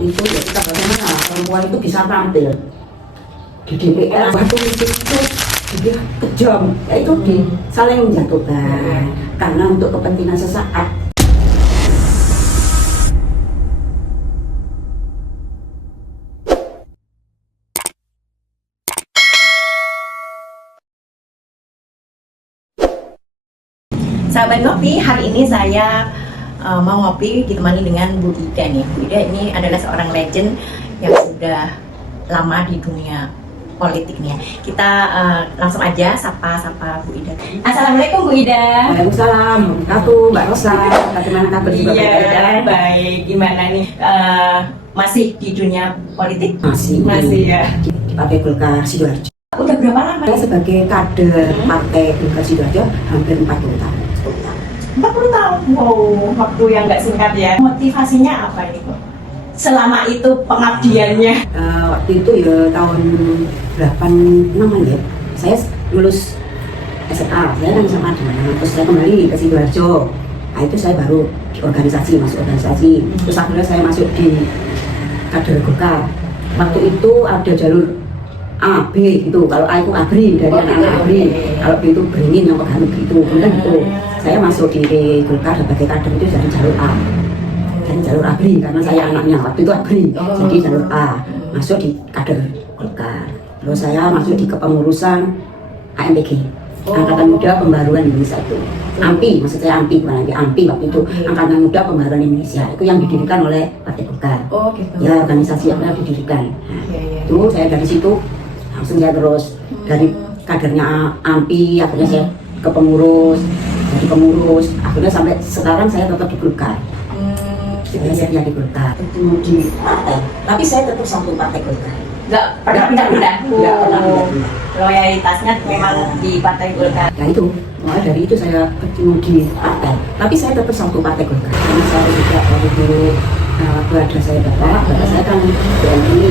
Itu ya kita bagaimana perempuan itu bisa tampil di DPR, waktu itu dia kejam, ya itu saling menjatuhkan karena untuk kepentingan sesaat. Sahabat Ngopi, hari ini saya mau ngopi ditemani dengan Bu Ida nih. Bu Ida ini adalah seorang legend yang sudah lama di dunia politiknya. Kita langsung aja sapa Bu Ida. Assalamualaikum Bu Ida. Waalaikumsalam, Mbak Rosa. Bagaimana kabar juga? Iya, baik. Gimana nih? Masih di dunia politik? Masih ya. Di Partai Golkar Sidoarjo. Udah berapa lama? Saya sebagai kader Partai Golkar Sidoarjo hampir 40 tahun. 40 tahun. Wow, waktu yang nggak singkat ya. Motivasinya apa ini, Bu? Selama itu pengabdiannya? Waktu itu ya tahun 86 ya. Saya lulus SMA, saya kan SMA terus saya kembali ke Sidoarjo. Nah itu saya baru di organisasi, masuk organisasi. Terus akhirnya saya masuk di kader Golkar. Waktu itu ada jalur A, B gitu. Kalau A itu ABRI, dari anak ABRI. Kalau B itu beringin yang pegang gitu. Kemudian gitu. Saya masuk di Golkar sebagai kader itu dari jalur A. Dari jalur ABRI karena saya anaknya waktu itu ABRI. Jadi jalur A masuk di kader Golkar. Terus saya masuk di kepengurusan AMPG. Angkatan Muda Pembaruan Indonesia itu. AMPI, maksud saya AMPI, bukan lagi AMPI waktu itu. Angkatan Muda Pembaruan Indonesia. Itu yang didirikan oleh Partai Golkar. Oh gitu. Ya organisasi yang didirikan. Nah, itu saya dari situ langsung saya terus dari kadernya AMPI, akhirnya saya ke pengurus, jadi pengurus, akhirnya sampai sekarang saya tetap di Golkar. Saya di Golkar, ketemu di partai, tapi saya tetap satu Partai Golkar. Nggak pernah pindah-pindah? Nggak pernah pindah-pindah. Loyalitasnya memang di Partai Golkar. Nah itu, mulai dari itu saya ketemu di partai, tapi saya tetap satu Partai Golkar. Karena saya juga dari dulu, waktu ada saya bapak saya kan BNI,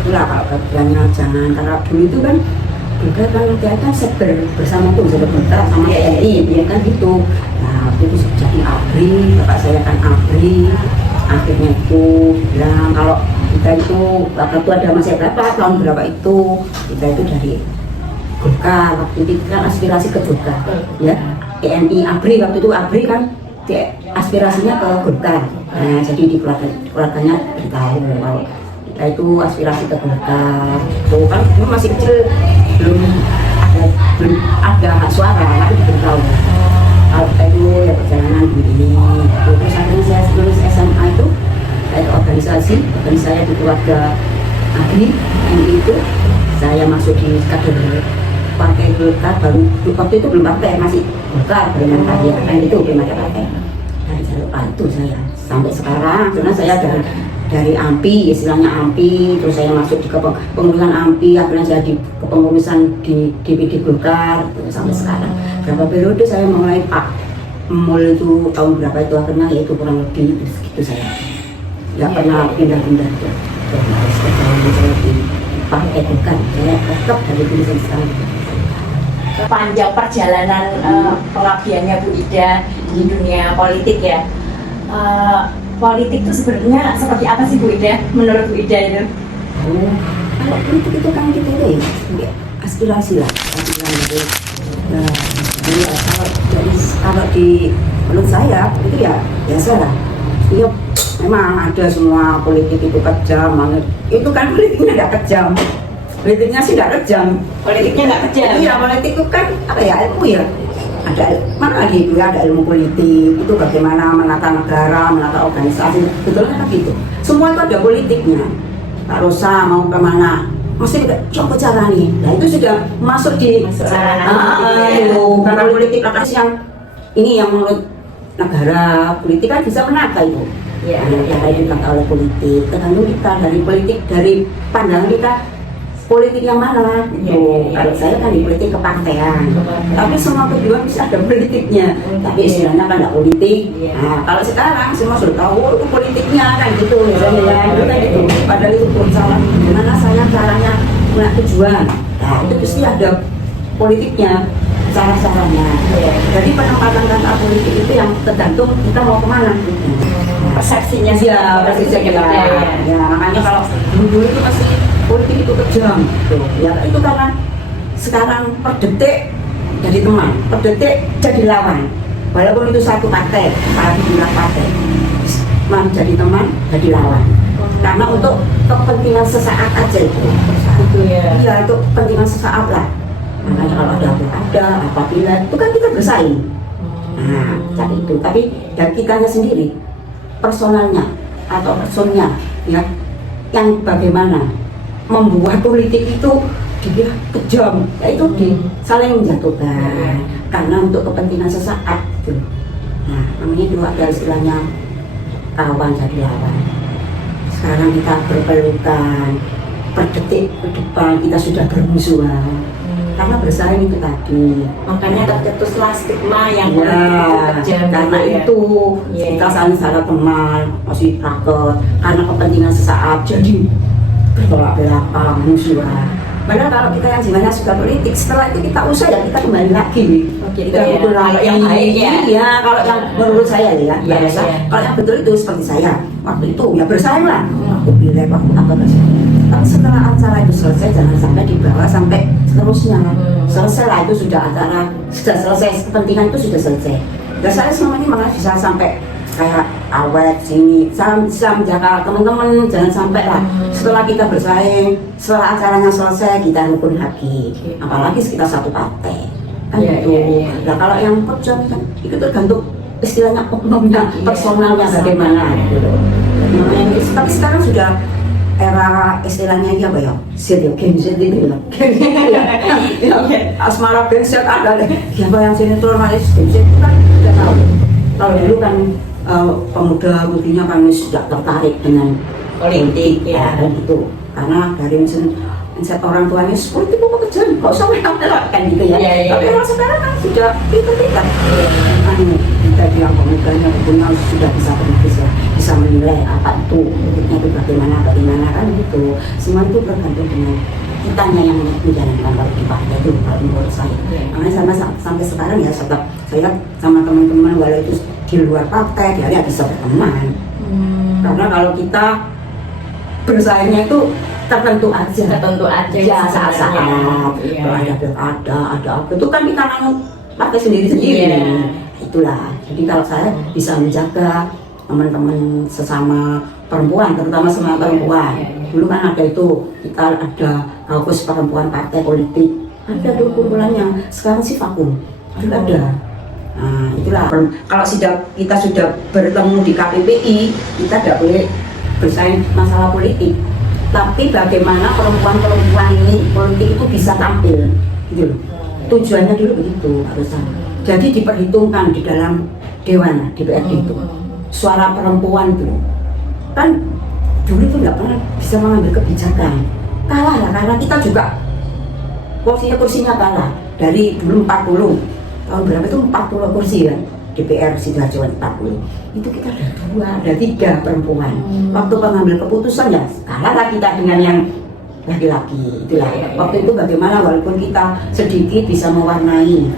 itulah kalau bagiannya jangan, karena dulu itu kan juga kan kegiatan sekber bersama tuh sebentar sama TNI, ya kan gitu. Nah waktu itu jadi ABRI, bapak saya kan ABRI, akhirnya itu bilang kalau kita itu waktu itu ada masa berapa tahun berapa itu kita itu dari Golkar, waktu itu kan aspirasi ke Golkar, ya TNI ABRI waktu itu ABRI kan aspirasinya ke Golkar. Nah, jadi di keluarganya beritahu kalau kita itu aspirasi ke Golkar. Tuh kan dulu masih kecil, belum ada hak suara, tapi beritahu kalau kita itu ya perjalanan begini. Terus akhirnya saya lulus SMA itu saya ke organisasi saya di keluarga ABRI itu saya masuk di kader Partai Golkar. Baru waktu itu belum partai, masih Golkar dengan partai itu belum ada partai. Dari jalur A itu saya sampai sekarang, karena saya dari AMPI, istilahnya AMPI, terus saya masuk di kepengurusan AMPI, akhirnya saya di kepengurusan di DPD Golkar, terus sampai sekarang. Berapa periode saya mulai mulai itu tahun berapa itu akhirnya yaitu kurang lebih segitu saya. Nggak pernah pindah-pindah tuh. Terus saya di Partai Golkar, saya tetap dari tulisan sekarang. Panjang perjalanan pengabdiannya Bu Ida di dunia politik ya. Politik itu sebenarnya seperti apa sih Bu Ida menurut Bu Ida itu? Kalau politik itu kan kita ini aspirasi lah, aspirasi. Nah, jadi kalau di menurut saya itu ya biasa lah. Iya, memang ada semua politik itu kejam, itu kan politiknya nggak kejam. Politiknya sih nggak kejam. Politiknya nggak kejam? Iya, politik itu kan apa ya, ilmu ya. Ada mana lagi itu ya, ada ilmu politik itu bagaimana menata negara, menata organisasi, betul kan gitu. Semua itu ada politiknya. Pak Rosa mau kemana? Mesti coba cara nih. Nah itu sudah masuk di karena politik atas yang ini yang menurut negara politik kan bisa menata itu. Ya, negara itu ditata oleh politik. Tergantung kita dari politik, dari pandangan kita politik yang mana gitu. Kalau saya kan di politik kepartean, tapi semua kedua bisa ada politiknya, tapi istilahnya kan nggak politik. Nah kalau sekarang semua sudah tahu itu politiknya kan gitu, misalnya ya itu kan gitu. Padahal itu salah, gimana saya caranya punya tujuan. Nah itu pasti ada politiknya, cara-caranya. Jadi penempatan kata politik itu yang tergantung kita mau kemana. persepsinya Iya, persepsinya kita. Ya, makanya kalau dulu itu masih politik itu kejam gitu. Ya itu karena sekarang per detik jadi teman, per detik jadi lawan. Walaupun itu satu partai, apalagi bilang partai, jadi teman, jadi lawan. Karena untuk kepentingan sesaat aja itu. Itu ya. Iya, itu kepentingan sesaat lah. Makanya kalau ada apabila itu kan kita bersaing. Nah, cari itu. Tapi dari kitanya sendiri, personalnya atau personnya, ya, yang bagaimana membuat politik itu dia kejam, yaitu saling menjatuhkan karena untuk kepentingan sesaat. Gitu. Nah, namanya dua ada istilahnya kawan jadi lawan. Sekarang kita berpelukan, per detik ke depan kita sudah bermusuhan. Karena bersaing itu tadi, Makanya tercetuslah stigma yang ya, politik itu kejam karena gitu ya. itu Iya. kita saling salah teman, masih raket, karena kepentingan sesaat jadi bertolak belakang, musuhan. Padahal kalau kita yang jiwanya sudah politik, setelah itu kita usah ya kita kembali lagi. Oh, gitu Kita ya. betul Kalau yang baik ya. Iya, kalau yang menurut saya ya, Iya, biasa. iya. Kalau yang betul itu seperti saya, waktu itu ya bersaing lah. Aku pilih waktu apa bersaing. Tapi setelah acara itu selesai, jangan sampai dibawa sampai seterusnya. Selesai lah itu sudah acara, sudah selesai, kepentingan itu sudah selesai. Dan saya selama ini malah bisa sampai kayak awet sini, saya bisa menjaga teman-teman, jangan sampai lah setelah kita bersaing, setelah acaranya selesai kita rukun lagi, apalagi kita satu partai kan Iya, gitu. iya, iya. Nah kalau yang kejam kan itu tergantung istilahnya oknumnya, personalnya bagaimana gitu. Namanya, tapi sekarang sudah era istilahnya ya apa ya, serius Gen Z itu ya, asmara Gen Z ada deh, siapa yang sinetron manis Gen Z itu kan udah tahu. Kalau dulu kan pemuda mudinya kan sudah tertarik dengan Politik, ya. dan itu karena dari mindset orang tuanya politik apa kejam, kok sampai kan gitu ya. Iya, iya, Tapi iya. orang sekarang kan sudah kita kita bilang pemudanya punya sudah bisa kritis ya, bisa menilai apa itu politiknya itu bagaimana kan gitu. Semua itu bergantung dengan kitanya yang menjalankan kalau di partai itu kalau menurut saya. Makanya sampai sekarang ya saya sama teman-teman walau itu di luar partai dia bisa berteman. Karena kalau kita bersaingnya itu tertentu aja ya, saat-saat Iya. kalau ada pilkada ada apa itu kan di kalangan partai sendiri-sendiri. Iya. Itulah jadi kalau saya bisa menjaga teman-teman sesama perempuan, terutama sama perempuan. Dulu kan ada itu, kita ada kaukus perempuan partai politik, ada tuh kumpulannya. Sekarang sih vakum, dulu ada. Nah itulah kalau kita sudah bertemu di KPPI, kita tidak boleh bersaing masalah politik. Tapi bagaimana perempuan-perempuan ini politik itu bisa tampil, gitu loh. Tujuannya dulu begitu harusnya. Jadi diperhitungkan di dalam dewan DPRD itu suara perempuan itu kan dulu itu nggak pernah bisa mengambil kebijakan, kalah lah karena kita juga kursinya kalah dari dulu 40 tahun berapa itu 40 kursi ya DPR Sidoarjo 40 itu kita ada 3 perempuan. Waktu pengambil keputusan ya kalah lah kita dengan yang laki-laki itulah. Waktu itu bagaimana walaupun kita sedikit bisa mewarnai.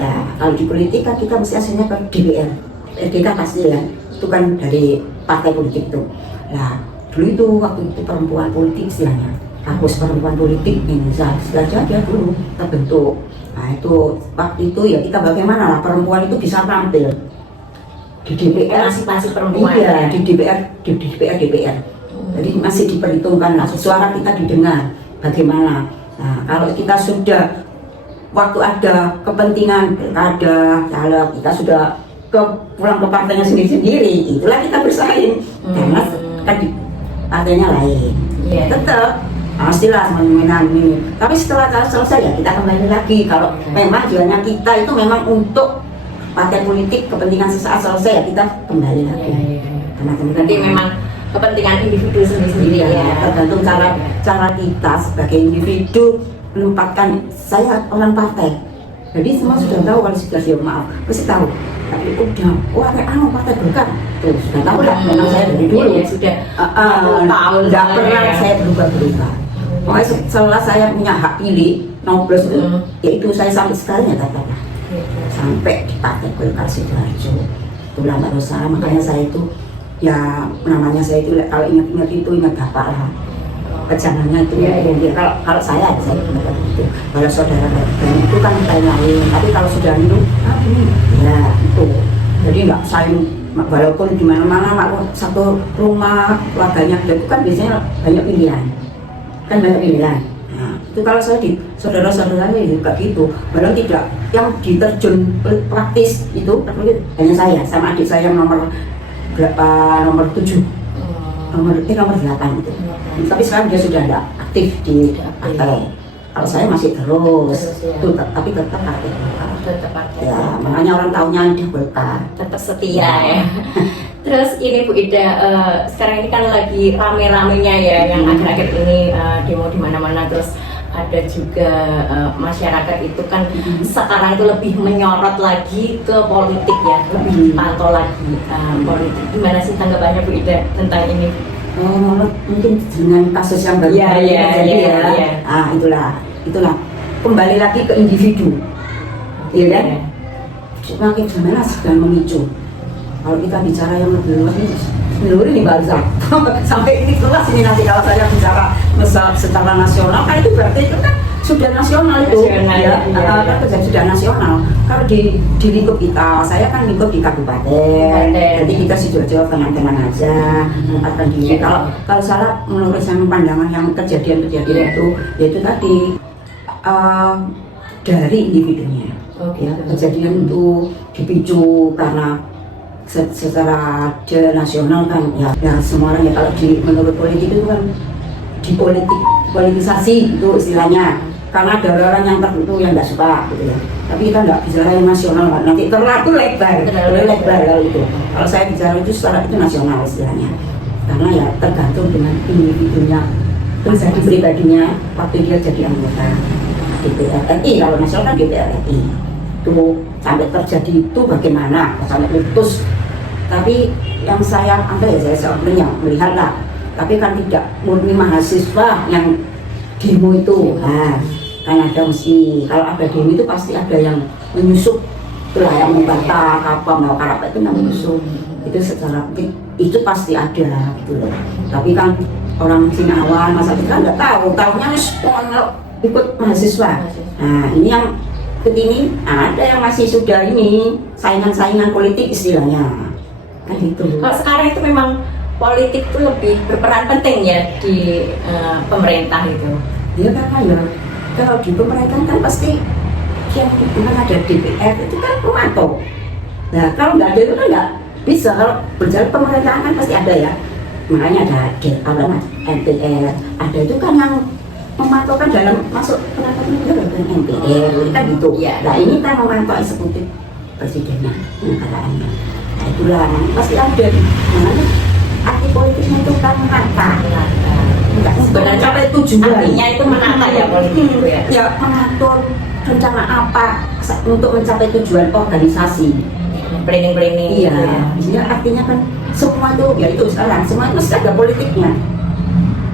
Nah kalau di politik kan kita mesti hasilnya ke DPR. RDK pasti ya, itu kan dari partai politik itu. Nah, dulu itu waktu itu perempuan politik istilahnya, kampus perempuan politik Indonesia saja dulu terbentuk. Nah itu waktu itu ya kita bagaimana lah perempuan itu bisa tampil di DPR, Emansipasi perempuan. iya, di DPR. Jadi masih diperhitungkan lah suara kita didengar bagaimana. Nah kalau kita sudah waktu ada kepentingan ada caleg kita sudah pulang ke partainya sendiri-sendiri, itulah kita bersaing karena kan di partainya lain. Tetap pastilah menang ini. Tapi setelah selesai ya kita kembali lagi. Kalau memang tujuannya kita itu memang untuk partai politik kepentingan sesaat selesai ya kita kembali lagi. Berarti memang kepentingan individu sendiri-sendiri ya. Tergantung cara kita sebagai individu menempatkan saya orang partai. Jadi semua sudah tahu kalau sudah siap maaf, pasti tahu. Tapi udah, wah kayak partai berkah, tuh sudah tahu lah. Memang saya dari dulu sudah tahun nggak pernah saya berubah. Pokoknya setelah saya punya hak pilih, nyoblos itu, yaitu saya sampai sekarang ya sampai di partai Golkar Sidoarjo. Itulah Mbak Rosa, makanya saya itu ya namanya saya itu kalau ingat-ingat itu ingat bapak lah, kejangannya itu kalau saya ingat itu. Kalau saudara itu kan lain-lain, tapi kalau sudah itu ini ya itu. Jadi nggak saling, walaupun di mana-mana satu rumah keluarganya itu kan biasanya banyak pilihan, Nah, itu kalau saya di saudara-saudaranya juga gitu, walau tidak yang diterjun praktis itu hanya saya sama adik saya yang nomor 7, nomor 8 itu. Tapi sekarang dia sudah tidak aktif di partai. Kalau saya masih terus, tapi tetap partai. Ya, makanya orang tahunya di Golkar. Tetap setia ya. Terus ini Bu Ida, sekarang ini kan lagi rame-ramenya ya, yang akhir-akhir ini demo di mana-mana, terus ada juga masyarakat itu kan sekarang itu lebih menyorot lagi ke politik ya, lebih pantau lagi politik. Gimana sih tanggapannya Bu Ida tentang ini? Mungkin dengan kasus yang baru terjadi ya. Ah, itulah kembali lagi ke individu, iya kan? Semakin gimana sedang memicu. Kalau kita bicara yang lebih luas ini bazar sampai ini kelas ini nanti kalau saya bicara secara nasional kan itu berarti itu kan sudah nasional itu kan sudah nasional. Kalau di lingkup kita, saya kan lingkup di kabupaten, jadi kita sidoarjo tenang-tenang aja menempatkan diri. Kalau salah menurut saya pandangan yang kejadian itu yaitu tadi dari individunya. Ya, kejadian itu dipicu karena secara nasional kan ya semua orang ya, kalau menurut politik itu kan politisasi itu istilahnya, karena ada orang yang tertentu yang nggak suka gitu ya, tapi kita nggak bicara yang nasional kan, nanti terlalu lebar kalau itu. Kalau saya bicara itu secara itu nasional istilahnya, karena ya tergantung dengan individunya, pribadinya waktu dia jadi anggota DPR RI. Kalau nasional kan DPR RI itu sampai terjadi itu bagaimana sampai putus. Tapi yang saya saya sebenarnya melihat lah, tapi kan tidak murni mahasiswa yang demo itu. Nah, kan ada mesti, kalau ada demo itu pasti ada yang menyusup itulah, yang membantah mau karapa itu yang menyusup itu secara itu pasti ada gitu loh. Tapi kan orang sini awal masa kita nggak tahunya ikut mahasiswa. Nah, ini yang ketini ada yang masih sudah ini saingan politik istilahnya kan gitu. Kalau sekarang itu memang politik itu lebih berperan penting ya di pemerintah itu. Ya karena ya kalau di pemerintahan kan pasti yang ada DPR itu kan memantau. Nah kalau nggak ada itu kan nggak bisa. Kalau berjalan pemerintahan kan pasti ada ya. Makanya ada MPR, ada itu kan yang memantau kan dalam masuk peraturan negara kan MPR kan gitu. Nah ini kan memantau eksekutif presidennya katakannya. Nah itulah pasti ada. Makanya arti politiknya itu kan menata. Sebenarnya mencapai tujuan. Artinya itu menata ya politik itu ya. Ya mengatur rencana apa untuk mencapai tujuan organisasi. Planning. Iya. Jadi artinya kan semua itu ya itu sekarang semua itu ada politiknya.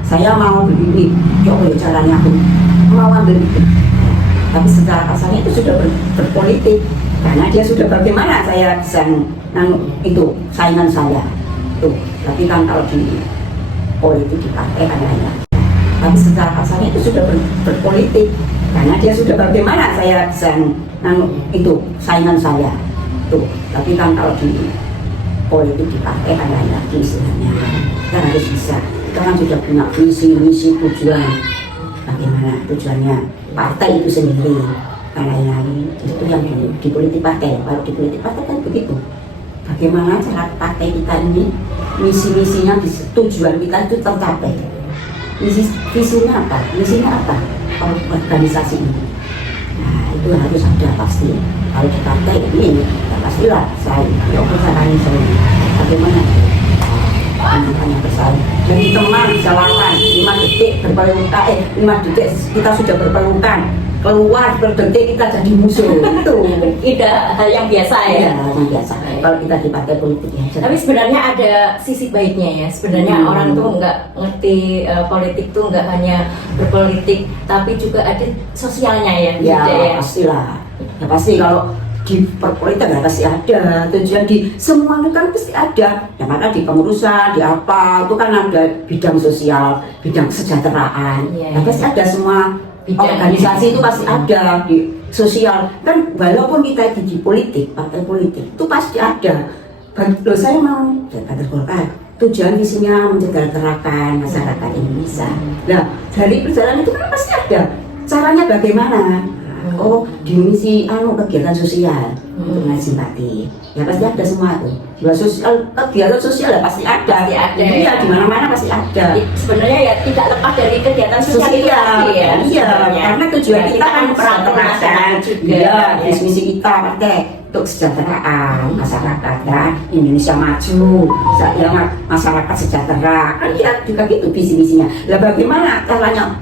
Saya mau begini, coba caranya aku mau ambil itu. Tapi secara kasarnya itu sudah berpolitik, karena dia sudah bagaimana saya bisa itu saingan saya tuh. Tapi kan kalau di politik di partai kan lain. Tapi secara kasarnya itu sudah berpolitik, karena dia sudah bagaimana saya bisa itu saingan saya tuh. Tapi kan kalau di politik di partai kan lain lagi istilahnya. Kita harus bisa. Kita kan sudah punya visi tujuan, bagaimana tujuannya partai itu sendiri, lain-lain itu yang di politik partai. Kalau di politik partai kan begitu, bagaimana cara partai kita ini misinya tujuan kita itu tercapai. Misinya apa organisasi ini. Nah itu harus ada pasti. Kalau di partai ini ya pastilah saya caranya bagaimana yang bersaing. Jadi teman jalankan 5 detik berpelukan, 5 detik kita sudah berpelukan, keluar berdetik kita jadi musuh. Itu tidak hal yang biasa ya. Yang biasa. Kalau kita di partai politik ya. Tapi sebenarnya ada sisi baiknya ya. Sebenarnya orang tuh nggak ngerti politik tuh nggak hanya berpolitik, tapi juga ada sosialnya ya. Ya pastilah. Ya pasti kalau di perpolitikan nggak pasti ada, tujuan di semua itu kan pasti ada. Yang mana di pengurusan, di apa itu kan ada bidang sosial, bidang kesejahteraan. Nah, pasti ada semua Bidang organisasi itu pasti ada di sosial. Kan walaupun kita di politik, partai politik itu pasti ada. Loh, saya mau kader Golkar. Tujuan visinya mensejahterakan masyarakat Indonesia. Nah, dari perjalanan itu kan pasti ada. Caranya bagaimana? Oh, di misi kegiatan sosial untuk mengaji simpati. Ya pasti ada semua itu. Jiwa sosial, kegiatan sosial ya pasti ada. Pasti ada. Iya, di mana-mana pasti ada. Sebenarnya ya tidak lepas dari kegiatan sosial itu tadi ya. Iya, karena tujuan kita kan peraturan juga. Iya, visi misi kita pakai untuk kesejahteraan masyarakat dan Indonesia maju, ya masyarakat sejahtera. Kan kita juga gitu visi misinya. Lah bagaimana caranya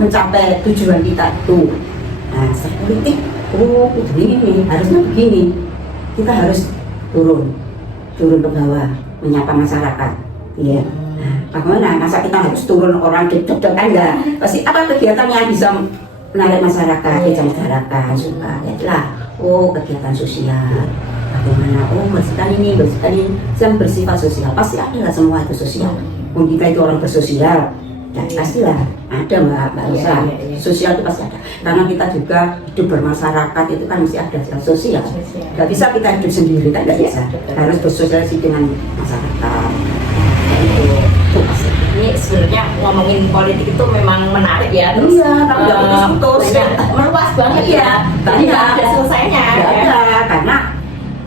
mencapai tujuan kita itu? Nah, politik, begini, harusnya begini. Kita harus turun ke bawah, menyapa masyarakat. Ya, nah, bagaimana? Masa kita harus turun orang deg-deg kan enggak? Pasti apa kegiatan yang bisa menarik masyarakat, diselenggarakan juga. Itulah, kegiatan sosial. Bagaimana? Bersihkan ini, yang bersifat sosial. Pasti ada lah semua itu sosial. Kita itu orang bersosial. Ya pastilah ada Mbak Rosa. Sosial itu pasti ada karena kita juga hidup bermasyarakat itu kan mesti ada sosial. Gak bisa kita hidup sendiri kan, gak bisa, harus bersosialisasi dengan masyarakat. Itu pasti. Ini sebenarnya ngomongin politik itu memang menarik ya, terus tapi nggak putus meluas banget ya, tapi nggak ada selesainya ya. Karena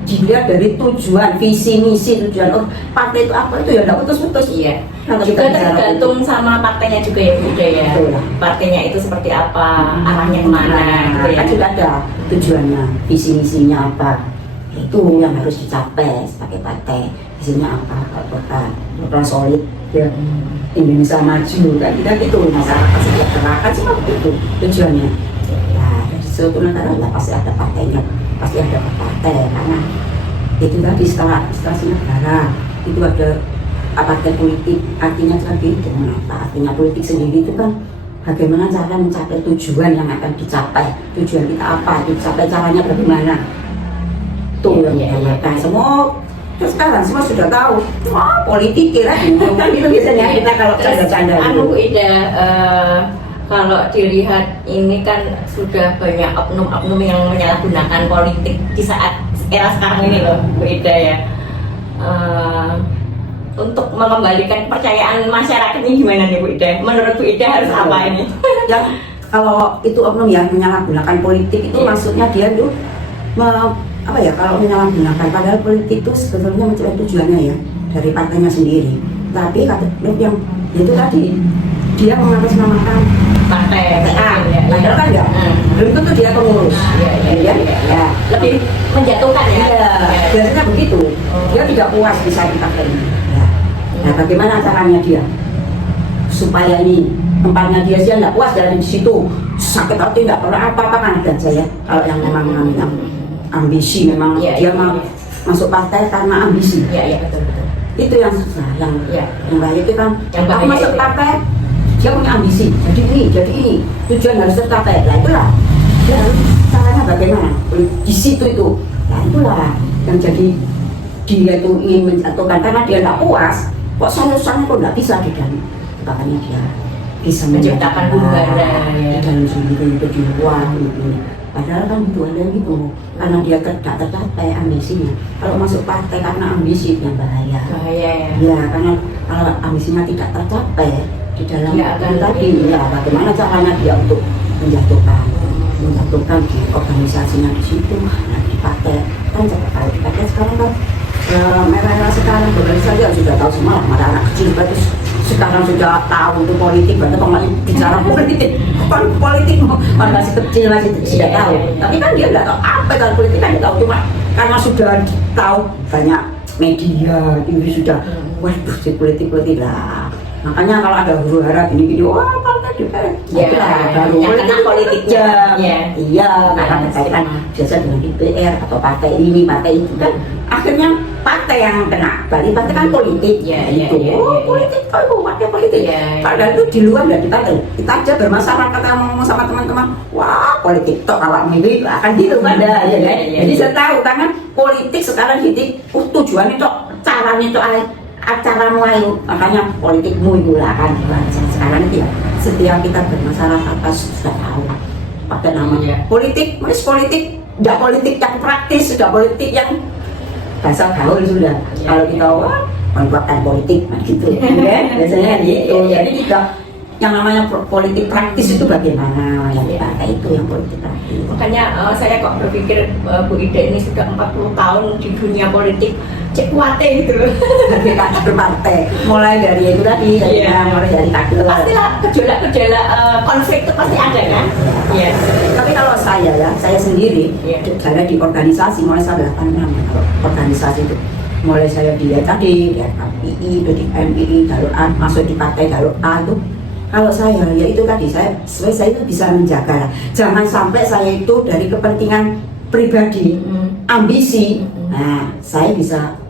dilihat dari tujuan, visi misi, tujuan partai itu apa itu ya nggak putus-putus. Iya. Juga tergantung sama partainya juga ya Bu Ida ya. Partainya itu seperti apa, arahnya kemana gitu ya. Kan juga ada tujuannya, visi misinya apa, itu yang harus dicapai sebagai partai. Visinya apa, Golkar solid ya, Indonesia maju kan, kita gitu, masyarakat sejahtera kan cuma begitu tujuannya. Nah, dari suatu negara ya pasti ada partainya, pasti ada partai karena itu tadi setelah negara itu ada partai politik, artinya kan gitu. Artinya politik sendiri itu kan bagaimana cara mencapai tujuan yang akan dicapai, tujuan kita apa, dicapai caranya bagaimana, tuh yang ditanyakan semua. Terus sekarang semua sudah tahu, politik kan itu biasanya kita kalau canda-canda. Bu Ida, kalau dilihat ini kan sudah banyak oknum-oknum yang menyalahgunakan politik di saat era sekarang ini loh Bu Ida ya. Untuk mengembalikan kepercayaan masyarakat ini gimana nih Bu Ida? Menurut Bu Ida harus apa ini? Yang kalau itu oknum yang menyalahgunakan politik itu maksudnya dia tuh kalau menyalahgunakan, padahal politik itu sebetulnya mencapai tujuannya ya dari partainya sendiri. Tapi kata yang itu tadi dia mengatasnamakan partai A, padahal kan enggak. Belum tentu dia pengurus. Ya. Lebih menjatuhkan ya. Biasanya begitu. Dia tidak puas bisa di partainya. Nah, bagaimana caranya dia supaya ini tempatnya dia nggak puas dari situ, sakit hati nggak pernah apa-apa kan ada saya. Kalau yang memang ambisi, memang dia mau masuk partai karena ambisi. Iya betul. Itu yang susah, yang bahaya itu kan. Yang bahaya masuk partai dia punya ambisi, jadi ini tujuan harus tercapai. Nah itulah dia harus caranya bagaimana di situ itu. Nah itulah yang jadi dia itu ingin menjatuhkan karena dia nggak puas. Kok saya kok nggak bisa di dalam, makanya dia bisa menciptakan huru-hara di dalam sendiri itu di luar gitu. Padahal kan itu ada gitu, karena dia tidak tercapai ambisinya. Kalau masuk partai karena ambisi yang bahaya. Ya, karena kalau ambisinya tidak tercapai di dalam itu tadi, ya bagaimana caranya dia untuk menjatuhkan di organisasinya di situ, nah di partai kan kalau di partai sekarang kan mereka sekarang berbalik saja sudah tahu semua lah, anak kecil itu sekarang sudah tahu itu politik, berarti pemain bicara politik masih kecil masih tidak tahu. Tapi kan dia nggak tahu apa kalau politik kan nggak tahu, cuma karena sudah tahu banyak media TV sudah waduh si politik lah. Makanya kalau ada huru-hara gini-gini, wah partai juga baru politiknya. Iya, karena berkaitan biasa dengan DPR atau partai ini, partai itu kan akhirnya partai yang kena. Bali partai kan politik, politik, partai politik. Padahal itu di luar dari partai. Kita aja bermasyarakat yang ngomong sama teman-teman, wah politik tok awak milih akan gitu pada ya kan. Jadi saya tahu karena politik sekarang gitu tujuannya tok caranya tok acaramu ayo, makanya politikmu itu lah kan. Sekarang itu ya setiap kita bermasalah atas sudah tahu pakai namanya politik, politik tidak politik yang praktis, sudah politik yang bahasa gaul sudah. Kalau kita membuatkan politik gitu kan biasanya gitu. Jadi tidak yang namanya politik praktis itu bagaimana yang dipakai itu yang politik praktis. Makanya saya kok berpikir Bu Ida ini sudah 40 tahun di dunia politik, cek kuate gitu loh. Dari kader partai, mulai dari itu tadi, mulai dari kader. Pastilah gejolak-gejolak konflik itu pasti ada kan? Iya. Tapi kalau saya sendiri, saya di organisasi mulai saya 86 organisasi itu. Mulai saya dilihat tadi, ya KPI, di MPI, jalur A, masuk di partai jalur A itu. Kalau saya, ya itu tadi, saya itu bisa menjaga. Jangan sampai saya itu dari kepentingan pribadi, ambisi, nah saya bisa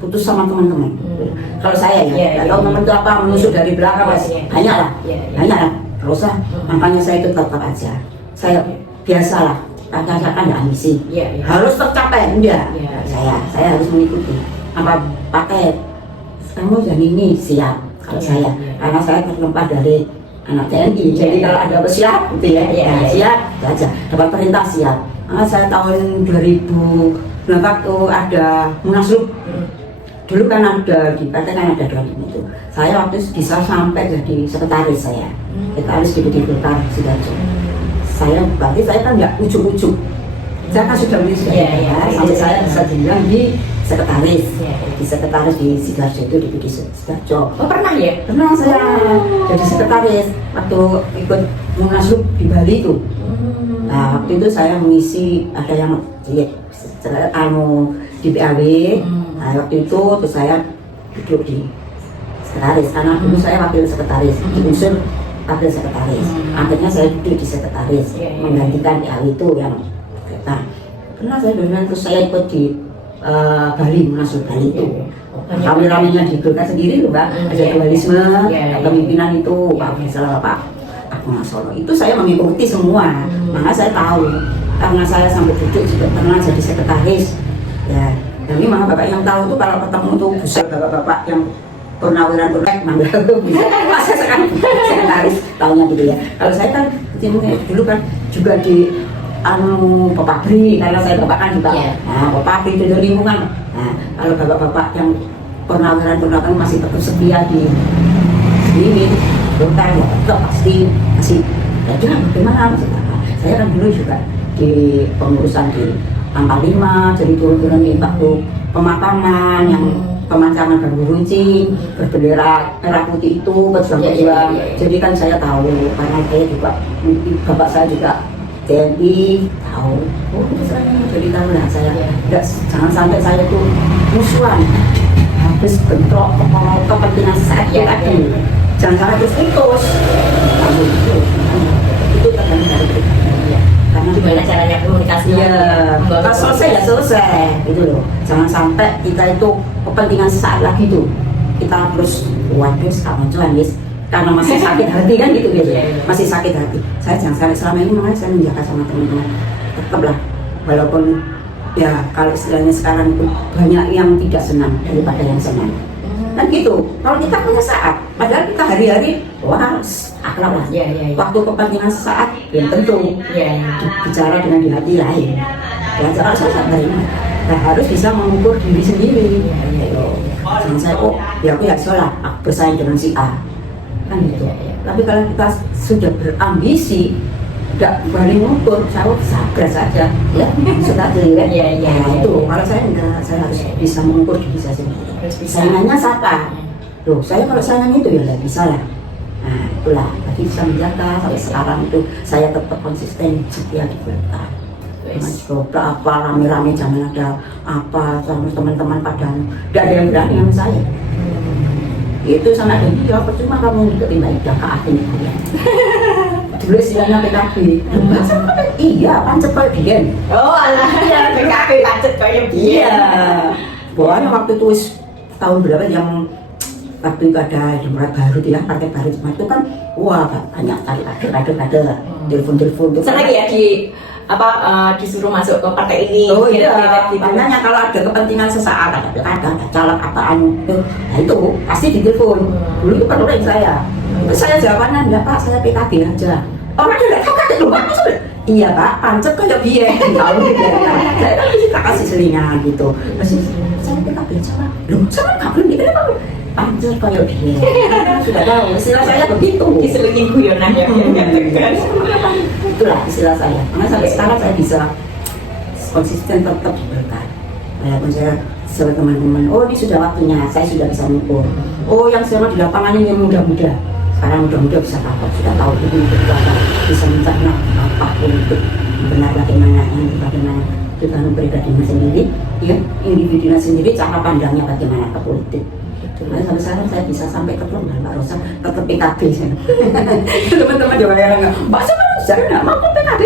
putus sama teman-teman. Kalau saya kalau teman itu apa menusuk dari belakang, banyak lah. Terus makanya saya itu tetap aja. Saya biasalah, katakan ada ambisi, harus tercapai, enggak. Saya harus mengikuti. Apa pakai kamu jadi ini siap. Kalau saya, karena saya terlempar dari anak TNI, jadi kalau ada apa siap, gitu siap, aja. Dapat perintah siap. Karena saya tahun 2000 waktu ada munaslup, dulu kan ada di partai kan ada 2000 itu. Saya waktu itu bisa sampai jadi sekretaris saya, sekretaris di Golkar Sidoarjo. Berarti saya kan nggak ujuk-ujuk. Saya kan sudah menulis sampai saya bisa dibilang di sekretaris, di sekretaris di Sidoarjo itu di Sidoarjo. Oh pernah ya? Pernah saya jadi sekretaris waktu ikut munaslup di Bali itu. Nah waktu itu saya mengisi ada yang di PAW. Nah waktu itu terus saya duduk di sekretaris karena dulu saya wakil sekretaris diusul wakil sekretaris. Akhirnya saya duduk di sekretaris menggantikan PAW itu yang. Nah pernah saya terus saya ikut di Bali, munaslup Bali itu. Rame-ramenya di Golkar sendiri loh Mbak, ada dualisme, kepemimpinan itu Pak Faisal, Pak Akmal Solo. Itu saya mengikuti semua, maka saya tahu karena saya sampai duduk juga pernah jadi sekretaris. Ya, dan ini malah bapak yang tahu tuh kalau ketemu tuh buset bapak-bapak yang purnawiran manggil tuh bisa. Masa sekarang sekretaris tahunya gitu ya. Kalau saya kan dulu kan juga di pepabri, karena saya bapak kan juga pepabri itu lingkungan. Nah kalau bapak-bapak yang purnawiran masih tetap setia di sini Golkar ya tetap pasti masih ya bagaimana saya kan dulu juga di pengurusan di Angka 5 jadi turun-turun di waktu pemakaman yang pemancangan bambu runcing berbendera merah putih itu berjuang. Jadi kan saya tahu karena saya juga bapak saya juga TNI tahu, jadi tahu lah saya. Jangan sampai saya itu musuhan, habis bentrok kepentingan saya tadi. Jangan sampai terus. Itu tergantung dari pribadi. Karena gimana caranya komunikasi? Kalau selesai ya selesai, gitu loh. Jangan sampai kita itu kepentingan sesaat lagi tuh kita terus waduh kamu cuan karena masih sakit hati kan gitu masih sakit hati. Saya jangan sampai selama ini makanya saya menjaga sama teman-teman tetaplah walaupun ya kalau istilahnya sekarang itu banyak yang tidak senang daripada yang senang kan gitu. Kalau kita punya saat padahal kita hari-hari harus akhlak lah waktu kepentingan sesaat belum tentu bicara dengan di hati lain belajar saya dari nah, harus bisa mengukur diri sendiri jangan saya ya aku ya salah aku bersaing dengan si A kan gitu. Tapi kalau kita sudah berambisi tidak berani mengukur, saya sabar saja ya sudah kan itu kalau saya enggak, saya harus bisa mengukur diri saya sendiri. Saingannya siapa? Loh saya kalau saingan itu ya nggak bisa lah. Nah itulah jadi bisa menjaga sampai sekarang itu saya tetap konsisten setia di Golkar. Coba apa rame-rame jangan ada apa sama teman-teman padahal tidak ada yang berani sama saya. Itu sama ada dia percuma kamu deketin Mbak Ida ke akhir itu ya. Dulu istilahnya PKB. Iya, pancet kalau dia. Oh alah ya PKB pancet kayak dia. Pokoknya waktu itu tahun berapa yang waktu itu ada Demokrat baru ya, partai baru itu kan wah banyak kader telepon Bisa lagi ya disuruh masuk ke partai ini. Oh iya, gitu. makanya kalau ada kepentingan sesaat, ada pilkada, ada caleg apaan itu, nah itu pasti ditelepon. Dulu itu penulis saya. Terus saya jawabannya, enggak Pak, saya PKB aja. Orang tidak tahu kan itu Pak, iya Pak, pancet kayak biaya. Tahu gitu. Saya kan kita kasih selingan gitu. Terus saya PKB aja Pak. Loh, saya nggak belum gitu Pak. Pancet kayak dia. Sudah tahu, istilah saya begitu. Diselingin guyonan ya. Itulah istilah saya. Karena sampai sekarang saya bisa konsisten tetap berkah. Walaupun saya sama teman-teman, oh ini sudah waktunya, saya sudah bisa mengukur. Oh yang selama di lapangan ini yang muda-muda, sekarang muda-muda bisa apa? Sudah tahu itu bisa mencerna apa untuk benar bagaimana kita pribadinya sendiri, ya individunya sendiri, cara pandangnya bagaimana ke politik. Nah, sampai sekarang saya bisa sampai ke Mbak Rosa tetap PKB. Teman-teman juga yang Mbak saya nggak mau ke PKB.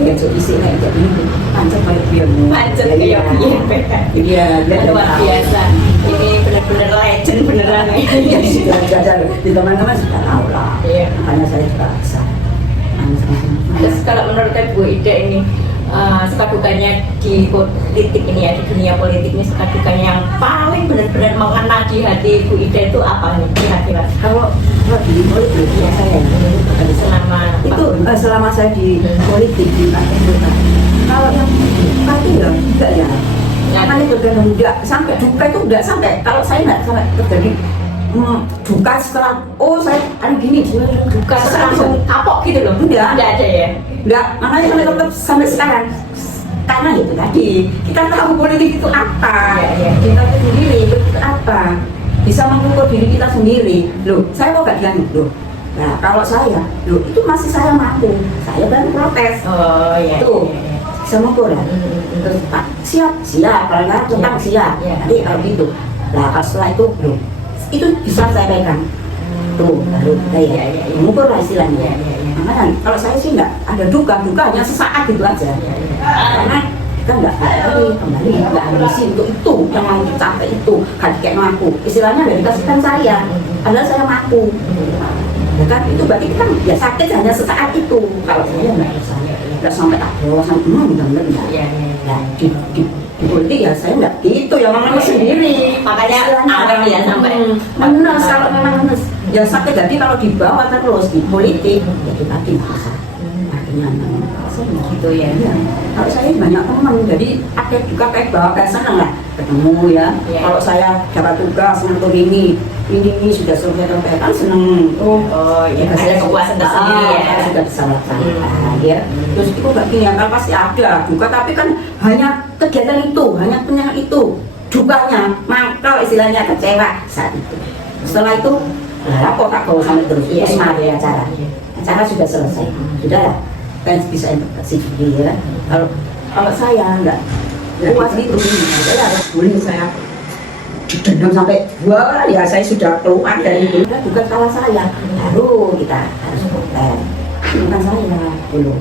Ya so isinya jadi pancet kayak dia. Pancet kayak dia. Iya, luar biasa. Ini benar-benar legend beneran. Iya sudah jajar. Di teman-teman sudah tahu lah. Iya. Makanya saya juga bisa. Terus kalau menurut Bu Ida ini suka dukanya di politik ini ya, di dunia politik ini suka dukanya yang paling benar-benar mengena di hati Bu Ida itu apa nih kira-kira? Kalau di politik ya saya selama saya di politik di partai Golkar, kalau yang pasti enggak ya, namanya bergabung enggak sampai duka itu enggak sampai, kalau saya enggak sampai terjadi duka setelah saya gini duka langsung kapok gitu loh, enggak ada ya. Enggak, makanya sampai tetap sampai sekarang. Karena itu tadi, kita tahu politik itu apa, kita itu sendiri itu apa, bisa mengukur diri kita sendiri. Loh, saya kok gak dianu loh. Nah, kalau saya, loh itu masih saya mampu, saya baru protes. Oh iya. Tuh, bisa mengukur ya. Terus Pak, siap, kalau nggak tentang siap. Nanti kalau gitu, nah kalau setelah itu, loh, itu bisa saya pegang. Tuh, baru kayak mengukur lah istilahnya. Makanya kalau saya sih nggak ada dukanya sesaat gitu aja. Karena kita nggak kembali nggak ambisi untuk itu yang mau dicapai itu kan kayak mampu. Istilahnya dari kasihkan saya, padahal saya mampu. Ya kan itu berarti kan ya sakit hanya sesaat itu. Kalau saya nggak sampai benar-benar enggak. Nah, di politik ya saya enggak gitu ya memang sendiri. Makanya awet ya sampai benar kalau memang ya sakit jadi kalau dibawa terus di politik ya kita tidak bisa akhirnya gitu ya. Kalau saya banyak teman jadi ada juga kayak bawa kayak senang lah ketemu ya. Kalau saya dapat tugas ngatur ini sudah selesai kan seneng. Ada kepuasan tersendiri ya. Sudah bisa laksanakan ya. Terus itu gini ya kan pasti ada juga tapi kan hanya kegiatan itu hanya penyakit itu dukanya mangkal istilahnya kecewa saat itu. Setelah itu lapor tak bawa sampai terus terus mati acara sudah selesai sudah lah kan bisa interpretasi juga ya. Kalau saya enggak puas gitu saya harus bullying saya didendam sampai wah ya saya sudah keluar dari itu juga salah saya baru kita harus protes bukan saya belum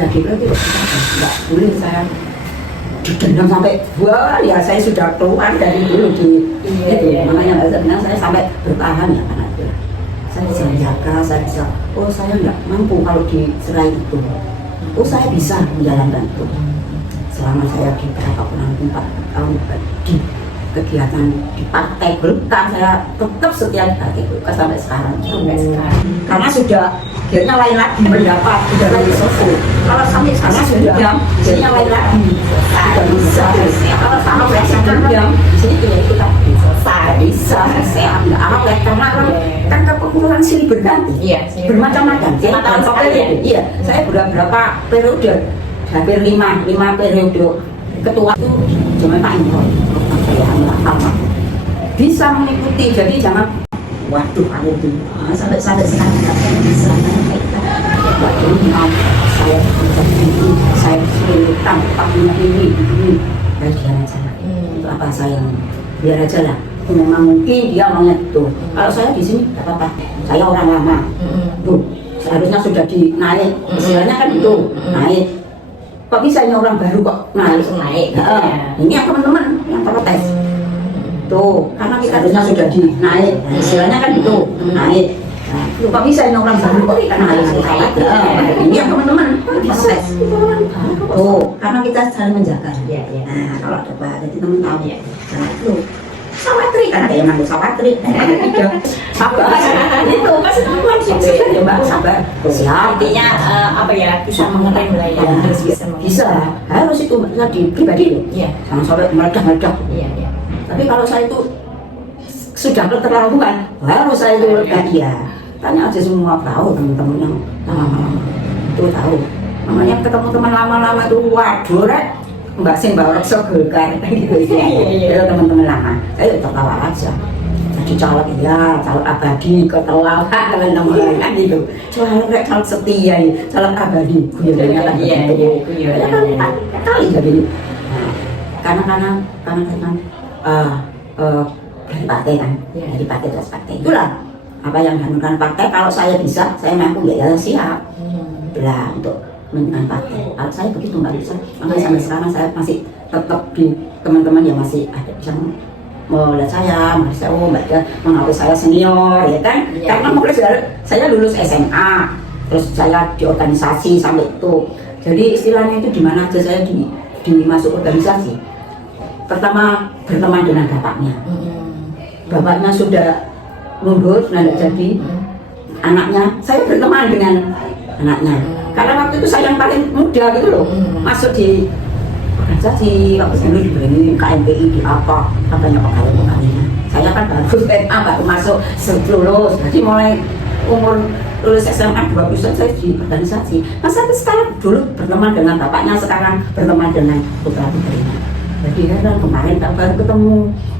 nah gitu enggak bullying saya didendam sampai wah ya saya sudah keluar dari dulu di itu makanya sebenarnya saya sampai bertahan ya karena itu saya bisa menjaga saya bisa saya nggak mampu kalau diserai itu saya bisa menjalankan itu selama saya di berapa bulan 4 tahun di kegiatan di partai Golkar saya tetap setia di partai Golkar sampai sekarang karena sudah akhirnya lain lagi pendapat sudah lain selesai kalau sampai sekarang sudah jadinya lain lagi sudah bisa kalau sama presiden jam jadi itu tadi bisa saya nggak apa karena kan keputusan silih berganti bermacam-macam iya saya berapa periode hampir 5 periode ketua itu cuma Pak Indro bisa mengikuti jadi jangan waduh aku tuh sampai sekarang nggak bisa waduh saya ini saya sering utang pakai ini biar aja itu apa saya biar aja lah memang mungkin dia maunya itu kalau saya di sini nggak apa-apa saya orang lama tuh seharusnya sudah dinaik istilahnya kan itu naik kok bisa ini orang baru kok naik naik ini ya teman-teman yang protes itu karena kita harusnya sudah naik, istilahnya kan itu naik. Nah, lupa bisa ini orang baru kok kita naik ini yang teman-teman bisa tuh karena kita saling menjaga. Nah kalau ada Pak, jadi teman tahu ya. Nah itu sawatri karena kayak mandu sawatri, sabar itu pasti teman sukses ya Mbak, sabar siap. Intinya apa ya, bisa mengerem lah ya, harus bisa mengerem. Bisa, harus itu tadi pribadi loh. Jangan sampai meledak-meledak. Tapi kalau saya itu sudah keterlaluan, baru saya itu meledak ya. Tanya aja semua tahu teman-teman yang lama-lama itu tahu. Namanya ketemu teman lama-lama itu waduh rek. Mbak Sing bawa reksa golkar gitu ya. Teman-teman lama, saya tertawa aja. Jadi caleg ya, caleg abadi, ketawa teman-teman kan gitu. Caleg rek caleg setia ya, caleg abadi. Guyonannya kan begitu. Ya kan kali jadi. Karena dari partai kan, dari partai terus partai. Itulah apa yang dihadirkan partai. Kalau saya bisa, saya mampu ya siap. Lah untuk dengan partai. Kalau saya begitu nggak bisa. Makanya sampai sekarang saya masih tetap di teman-teman yang masih ada bisa melihat saya, masih mengakui saya senior, ya kan? Karena mungkin saya lulus SMA, terus saya di organisasi sampai itu. Jadi istilahnya itu di mana aja saya dimasuk organisasi. Pertama berteman dengan bapaknya. Bapaknya sudah mundur, sudah tidak jadi. Anaknya, saya berteman dengan anaknya. Karena waktu itu saya yang paling muda gitu loh, masuk di organisasi, waktu dulu diberi KMPI di apa, katanya pegawai-pegawainya. Saya kan baru SMA, baru masuk lulus, jadi mulai umur lulus SMA 20 saya di organisasi. Nah saya sekarang dulu berteman dengan bapaknya, sekarang berteman dengan putra-putrinya. Jadi kan kemarin baru ketemu,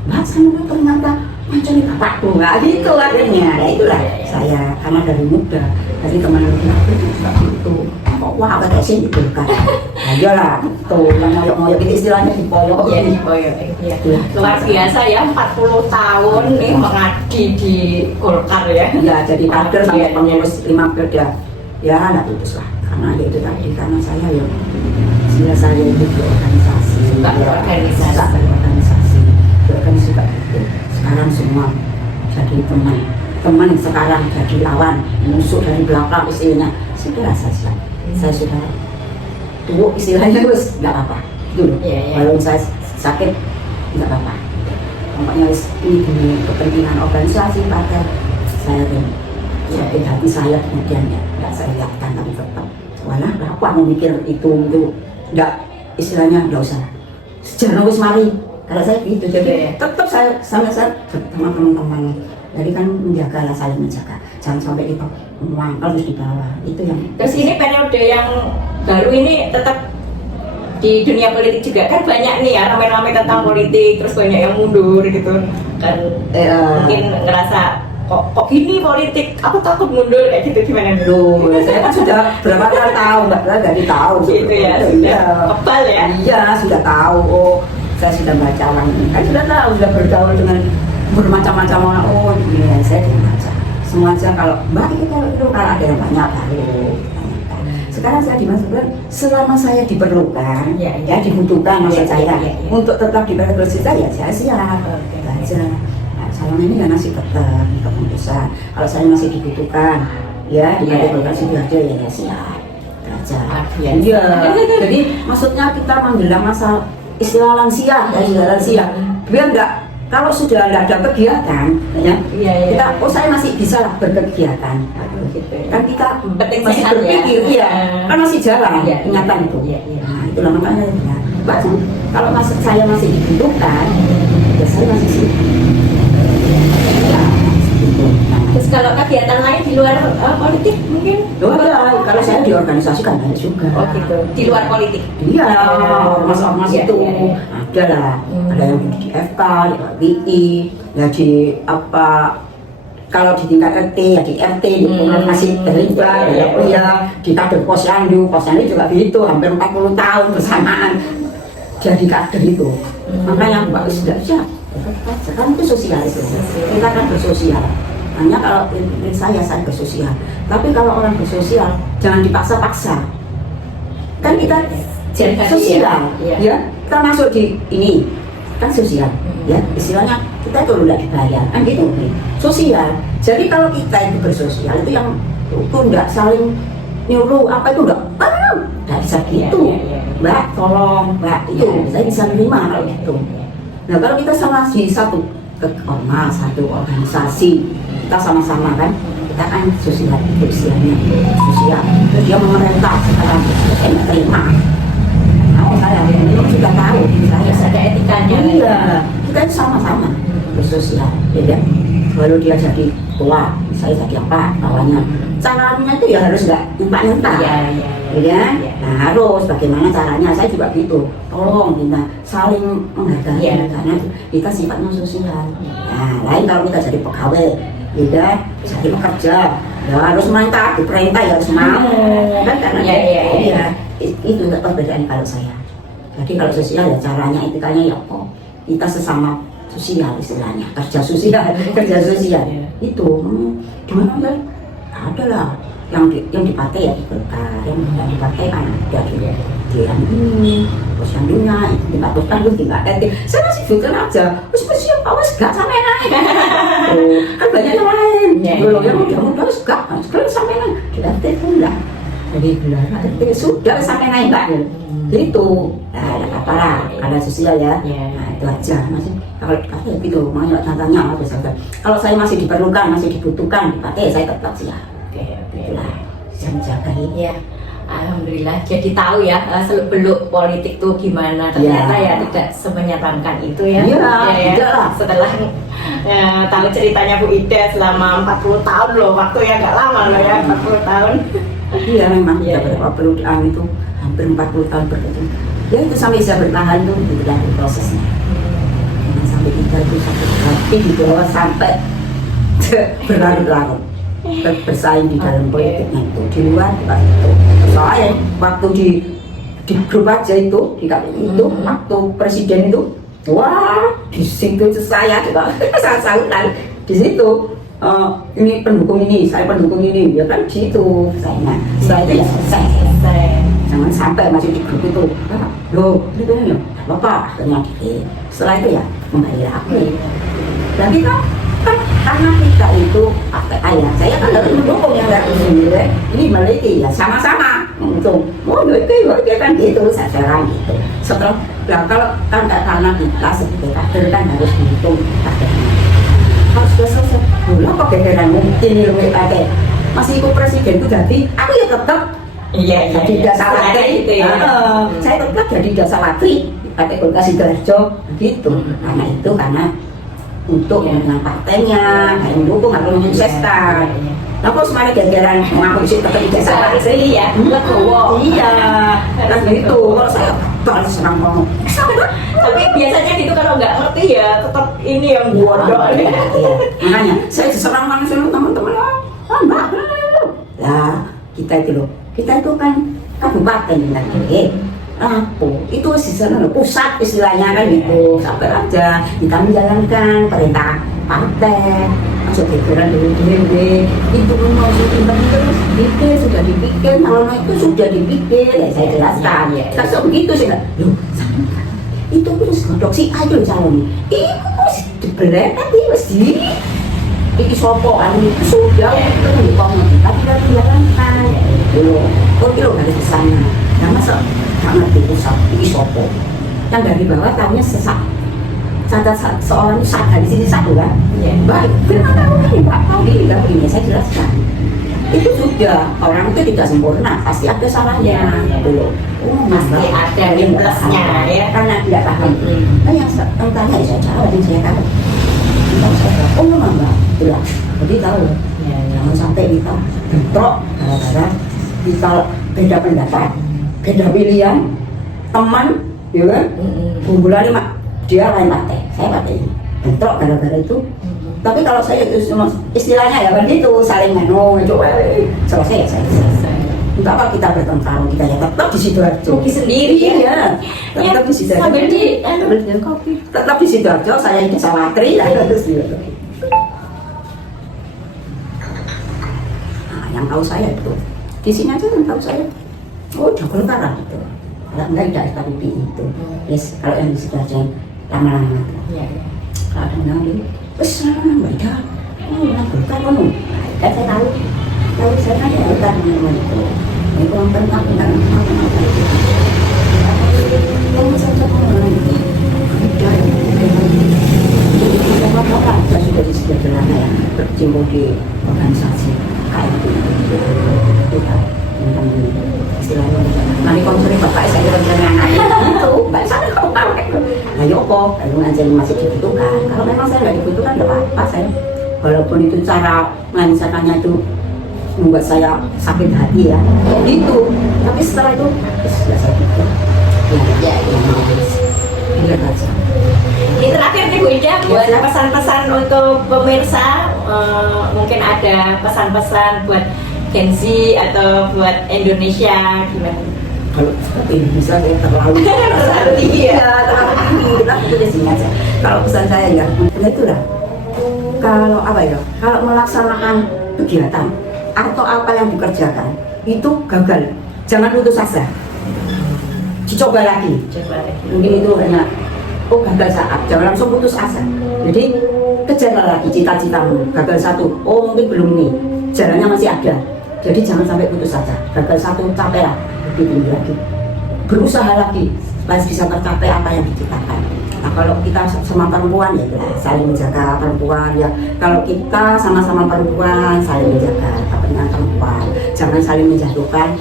Mbak Sanura ternyata mencari bapakku, nggak gitu akhirnya. Ya itulah saya, karena dari muda, dari teman itu itu kok wah ada sih gitu kan. Ayolah, tuh yang moyok-moyok itu istilahnya dipoyok. Iya, dipoyok. Luar biasa ya, 40 tahun nih mengabdi di Golkar ya. Iya, jadi kader sampai pengurus 5 periode. Ya, nggak putus lah. Karena ya itu tadi, karena saya ya sehingga saya itu di organisasi. Organisasi itu. Sekarang semua jadi teman sekarang jadi lawan, musuh dari belakang istilahnya. Sudah saya sudah tua istilahnya terus nggak apa-apa gitu loh. Walaupun saya sakit nggak apa-apa. Pokoknya ini demi kepentingan organisasi partai saya sakit hati saya kemudian ya nggak saya lihatkan tapi tetap walah apa mau mikir itu nggak istilahnya nggak usah sejarah wis mari. Kalau saya gitu, jadi tetap saya sama teman-teman. Jadi kan menjagalah, saling menjaga. Jangan sampai kita mangkal terus di bawah. Itu yang. Terus ini periode yang baru ini tetap di dunia politik juga kan banyak nih ya ramai-ramai tentang politik, terus banyak yang mundur gitu kan. Mungkin ngerasa kok gini politik, aku takut mundur kayak gitu, gimana dulu? Saya kan sudah berapa kali tahu, Mbak, dari tahu. Gitu ya, sudah kebal ya? Iya, sudah tahu. Oh, saya sudah baca orang ini, kan sudah tahu, sudah bergaul dengan bermacam-macam orang. Oh iya, saya sudah baca semuanya. Kalau Mbak itu kalau ada yang banyak baru. Sekarang saya dimasukkan selama saya diperlukan, ya dibutuhkan maksud saya untuk tetap di organisasi saya siap baca. Selama ini ya masih tetap keputusan. Kalau saya masih dibutuhkan, ya di organisasi ada ya siap baca. Iya. Jadi maksudnya kita menjelang masa istilah lansia, biar enggak kalau sudah ada kegiatan, ya kita, oh saya masih bisa lah berkegiatan, kan kita masih berpikir, kan masih jalan, ingatan itu. Nah itulah makanya ya, kalau saya masih dibutuhkan, ya saya masih sih. Terus kalau kegiatan lain di luar politik mungkin? Ada, kalau saya di organisasi kan ada juga. Oh gitu, di luar politik? Iya, mas itu ada lah. Ada yang di FK, di WI, ya di apa, kalau di tingkat RT, ya di RT, di masih terlibat, ya di kader posyandu juga begitu, hampir 40 tahun bersamaan jadi kader itu. Makanya Mbak sudah siap. Sekarang itu sosial itu, kita kan bersosial. Hanya kalau ini saya bersosial. Tapi kalau orang bersosial jangan dipaksa-paksa. Kan kita sosial, ya. Kita masuk di ini kan sosial, ya. Istilahnya kita itu tidak dibayar, kan gitu. Sosial. Jadi kalau kita itu bersosial itu yang itu tidak saling nyuruh apa itu tidak bisa gitu. Mbak, tolong, Mbak, itu saya bisa menerima kalau gitu. Nah kalau kita sama di satu ormas, satu organisasi, kita sama-sama kan, kita kan sosial, sosial. Terus dia memerintah sekarang, saya nggak terima. Nah, saya ini sudah tahu, saya ada etikanya. Iya, kita itu sama-sama bersosial, ya. Kalau dia jadi tua, saya jadi apa, bawahnya. Caranya itu ya harus nggak nyentang-nyentang. Ya, nah harus bagaimana caranya, saya juga gitu, tolong kita saling menghargai karena kita sifatnya sosial. Nah lain kalau kita jadi pegawai, ya jadi pekerja, ya harus merintah, diperintah ya harus mau, kan karena itu perbedaan kalau saya. Jadi kalau sosial ya caranya etikanya ya kok kita sesama sosial istilahnya, kerja sosial itu gimana kan adalah yang dipakai ya di Golkar, yang dipakai kan ada di yang ini, posyandunya itu dipatutkan itu dipakai. Saya masih pikir aja, siapa gak sampai naik. Kan banyak yang lain, belum yang muda-muda gak, sekarang sampai naik, dilatih pula. Jadi benar, sudah sampai naik mbak. Itu, nah ada apa lah, ada sosial ya. Nah itu aja, masih kalau dipakai gitu, mau tantanya kalau saya masih diperlukan, masih dibutuhkan, dipakai saya tetap siap. Itulah yang menjaga ini. Ya, alhamdulillah. Jadi tahu ya seluk-beluk politik tuh gimana. Ternyata ya tidak semenyeramkan itu ya. Tidak lah. Setelah tahu ceritanya Bu Ida selama 40 tahun loh, waktu yang nggak lama loh ya, 40 tahun. Iya memang ya perlu itu hampir 40 tahun berarti. Ya itu sampai bisa bertahan tuh itu dari prosesnya. Sampai kita itu sampai hati di bawah sampai berlarut-larut. Bersaing di dalam politiknya itu, di luar juga itu. Soalnya waktu di grup aja itu, di itu waktu presiden itu, wah di situ saya juga saut-sautan di situ. Ini pendukung ini, saya pendukung ini, ya kan di situ saya. Setelah itu ya selesai. Jangan sampai masih di grup itu. Loh, itu ya, bapak akhirnya setelah itu ya kembali lagi. Tapi kan karena kita itu pakai ayah, saya kan harus mendukung yang dari sini, ini meliti ya sama-sama untung, mau meliti kan gitu, sasaran gitu. Setelah kalau kan karena kita sebagai kader kan harus mendukung kadernya, harus sudah selesai. Dulu kok gegeran mungkin lebih pakai masih ikut presiden itu jadi, aku ya tetap jadi dasar latri, saya tetap jadi dasar latri pakai Golkar Sidoarjo gitu, karena itu karena untuk menang partainya, mendukung atau menyukseskan. Nah, kok semuanya gara-gara mengaku sih tetap di desa Latri ya? Iya, kan gitu. Kalau saya baru senang ngomong. Tapi biasanya gitu kalau nggak ngerti ya tetap ini yang bodoh. Iya, makanya saya diserang langsung teman-teman. Mbak, lah kita itu loh, kita itu kan kabupaten lagi. Itu di sana pusat istilahnya kan gitu, sampai aja kita menjalankan perintah partai, masuk gegeran DPD, itu mau terus sudah dipikir, kalau itu sudah dipikir, ya saya jelaskan, kalau begitu sih nggak, loh, itu terus godok si aja calon, itu mesti dibelek kan dia mesti, itu sopo, itu sudah, itu kita tidak menjalankan, loh, kok itu harus ke sana, nah masa sangat pusat di sopo yang dari bawah tahunya sesak seorang itu sadar di sini satu kan baik firman tahu ini Pak tahu ini saya jelaskan itu sudah orang itu tidak sempurna pasti ada salahnya belum pasti ada yang plusnya ya karena tidak paham yang tanya saya jawab yang saya tahu Mbak bilang jadi tahu jangan sampai kita bentrok gara-gara kita beda pendapat beda pilihan, teman, ya kan? Kumpulan mak, dia lain partai, saya partai ini. Bentrok gara-gara itu. Tapi kalau saya itu istilahnya ya kan gitu, saling ngomong, coba selesai ya selesai. Enggak apa kita bertengkar, kita ya tetap di Sidoarjo. Kopi sendiri ya. Tetap di Sidoarjo. Sambil di kopi. Tetap di Sidoarjo, saya di Desa Latri, terus dia. Nah, yang tahu saya itu di sini aja yang tahu saya. Oh, udah Golkar gitu. Enggak ada SKPD itu. Yes, kalau yang di Sidoarjo lama-lama. Karena dia, terus mereka, bukan kamu. Kan saya tahu saya kan ya bukan teman itu. Itu orang tentang apa itu. Yang cocok orang itu. Apa saya sudah disediakan ya berkecimpung di organisasi kayak itu. Kita tentang istilahnya. Nanti konseling bapak saya dengan anak itu, mbak sana kau tahu. Nah Yoko, kalau ngajar masih dibutuhkan. Kalau memang saya nggak dibutuhkan, nggak apa-apa saya. Walaupun itu cara mengajarkannya itu membuat saya sakit hati ya, gitu. Tapi setelah itu, sudah saya pikir, ya, biar aja. Ini terakhir nih Bu Ida, buat pesan-pesan untuk pemirsa, mungkin ada pesan-pesan buat Gen Z atau buat Indonesia gimana? Kalau seperti Indonesia saya terlalu tinggi ya, terlalu tinggi. Kita itu di sini aja. Kalau pesan saya ya, itulah. Kalau apa ya? Kalau melaksanakan kegiatan atau apa yang dikerjakan itu gagal, jangan putus asa. Dicoba lagi. Mungkin itu hanya gagal saat, jangan langsung putus asa. Jadi kejarlah lagi cita-citamu. Gagal satu, mungkin belum ini, jalannya masih ada. Jadi jangan sampai putus asa. Gagal satu, capeklah lebih tinggi lagi. Berusaha lagi, supaya bisa tercapai apa yang diciptakan. Nah kalau kita sama perempuan ya saling menjaga perempuan ya. Kalau kita sama-sama perempuan saling menjaga kepentingan perempuan, jangan saling menjatuhkan.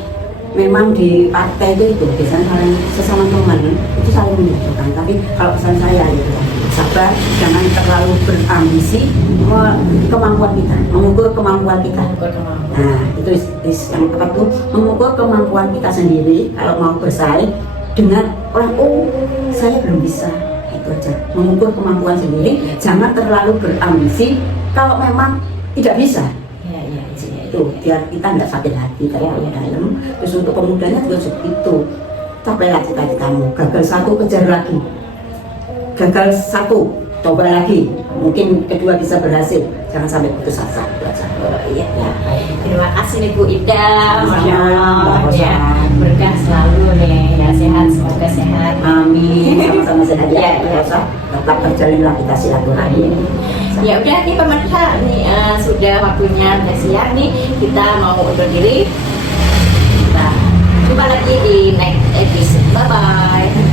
Memang di partai itu biasanya saling sesama teman itu saling menjatuhkan. Tapi kalau pesan saya itu sabar, jangan terlalu berambisi kemampuan kita, mengukur kemampuan kita. Nah itu yang tepat tuh mengukur kemampuan kita sendiri. Kalau mau bersaing dengan orang, saya belum bisa. Itu aja, mengukur kemampuan sendiri, jangan terlalu berambisi kalau memang tidak bisa. Itu biar kita nggak sakit hati terlalu dalam. Terus untuk pemudanya juga seperti itu, capailah cita-citamu. Gagal satu, kejar lagi. Gagal satu, coba lagi. Mungkin kedua bisa berhasil. Jangan sampai putus asa. Iya. Terima kasih nih Bu Ida, Masya Allah, ya. Berkah selalu nih, ya sehat, semoga sehat. Amin. Sama-sama sehat ya. Tetap terjalinlah kita silaturahmi. Ya udah nih pemirsa, nih sudah waktunya udah siang nih, kita mau undur diri. Kita jumpa lagi di next episode. Bye bye.